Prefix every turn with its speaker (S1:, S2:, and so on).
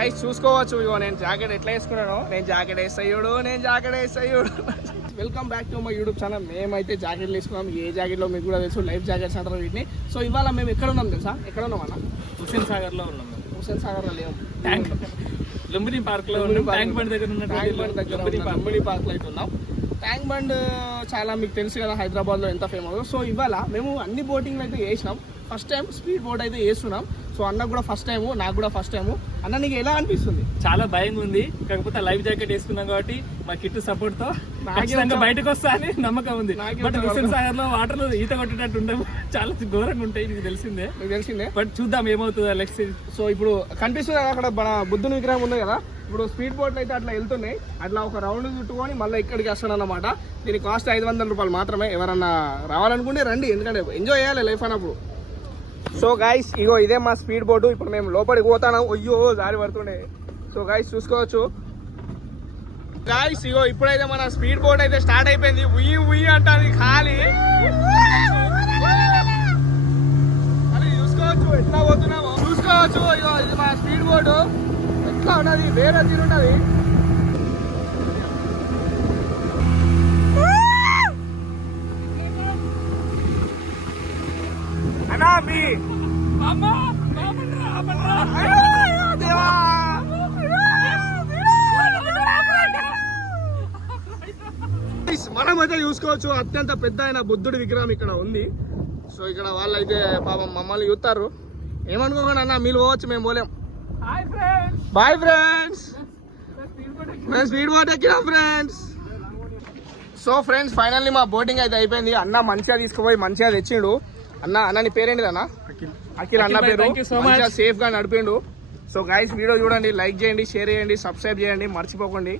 S1: Guys చూసుకోవచ్చు. ఇగో నేను jacket ఎట్లా వేసుకున్నాను? నేను జాకెట్ వేస్తాయుడు నేను jacket వేస్తాయుడు welcome back to my YouTube channel మేమైతే జాకెట్లు వేసుకున్నాం ఏ జాకెట్లో మీకు కూడా తెలుసు లైఫ్ జాకెట్స్ అంటారు వీటిని. సో ఇవాళ మేము ఎక్కడ ఉన్నాం తెలుసా? ఎక్కడ ఉన్నాం అన్న?
S2: హుస్సేన్ సాగర్లో ఉన్నాం.
S1: హుసేన్ సాగర్లో లేవు.
S2: ట్యాంక్. లుంబిని పార్క్లో
S1: లుంబిని
S2: ఉన్నాం
S1: పార్క్.
S2: ట్యాంక్ బండ్ దగ్గర ఉన్న
S1: ట్యాంక్ బండ్ దగ్గర
S2: లుంబిని పార్క్.
S1: లుంబిని పార్క్లో అయితే ఉన్నాం. ట్యాంక్ బండ్ చాలా మీకు తెలుసు కదా హైదరాబాద్లో ఎంత ఫేమస్ సో ఇవాళ మేము అన్ని బోటింగ్లు అయితే వేసినాం. ఫస్ట్ టైం స్పీడ్ బోట్ అయితే వేస్తున్నాం. సో అన్న కూడా ఫస్ట్ టైం నాకు కూడా ఫస్ట్ టైం అన్న నీకు ఎలా అనిపిస్తుంది?
S2: చాలా భయంగా ఉంది. కాకపోతే లైఫ్ జాకెట్ వేసుకున్నాం కాబట్టి మా కిట్
S1: సపోర్ట్తో
S2: ఖచ్చితంగా బయటకు వస్తా అని నమ్మకం ఉంది. బట్
S1: ఒక
S2: హుస్సేన్
S1: నమ్మకం.
S2: సాగర్లో వాటర్లో ఈత కొట్టేటట్టు ఉండవు. చాలా ఘోరంగా ఉంటాయి నీకు తెలిసిందే.
S1: తెలిసిందే?
S2: బట్ చూద్దాం ఏమవుతుందో లెక్స్
S1: సో ఇప్పుడు కనిపిస్తుంది కదా అక్కడ మన బుద్ధుని విగ్రహం ఉంది కదా? ఇప్పుడు స్పీడ్ బోట్లు అయితే అట్లా వెళ్తున్నాయి. అట్లా ఒక రౌండ్ చుట్టుకొని మళ్ళీ ఇక్కడికి వస్తాను అనమాట దీని కాస్ట్ ఐదు వందల రూపాయలు మాత్రమే. ఎవరన్నా రావాలనుకుంటే రండి. ఎందుకంటే ఎంజాయ్ చేయాలి లైఫ్ అన్నప్పుడు. సో గాయస్ ఇగో ఇదే మా స్పీడ్ బోటు ఇప్పుడు మేము లోపలికి పోతాను అయ్యో దారి పడుతుండే. సో గాయస్ చూసుకోవచ్చు. గాయస్ ఇగో ఇప్పుడైతే మన స్పీడ్ బోట్ అయితే స్టార్ట్ అయిపోయింది. ఉయ్యి ఉయ్యి అంటుంది ఖాళీ. చూసుకోవచ్చు. ఎట్లా పోతున్నామో. చూసుకోవచ్చు. ఇగో ఇది మా స్పీడ్ బోటు ఎట్లా ఉన్నది? వేరే తీరు అన్నా మీ అయ్యో, దేవా. మనమైతే చూసుకోవచ్చు అత్యంత పెద్ద అయిన బుద్ధుడి విగ్రహం ఇక్కడ ఉంది. సో ఇక్కడ వాళ్ళైతే పాపం మమ్మల్ని చూస్తారు. ఏమనుకోకండి అన్న మీరు పోవచ్చు మేము పోలేం.
S2: హాయ్ ఫ్రెండ్స్
S1: బాయ్ ఫ్రెండ్స్ మేము స్పీడ్ బోట్ ఎక్కినాం ఫ్రెండ్స్ సో ఫ్రెండ్స్ ఫైనల్లీ మా బోటింగ్ అయితే అయిపోయింది. అన్న మంచిగా తీసుకుపోయి మంచిగా తెచ్చిండు. అన్న అన్న నీ పేరేంటి అన్న? అఖిల్. అన్న పేరు. సేఫ్గా నడిపిండు. సో గైస్ వీడియో చూడండి లైక్ చేయండి షేర్ చేయండి సబ్స్క్రైబ్ చేయండి మర్చిపోకండి.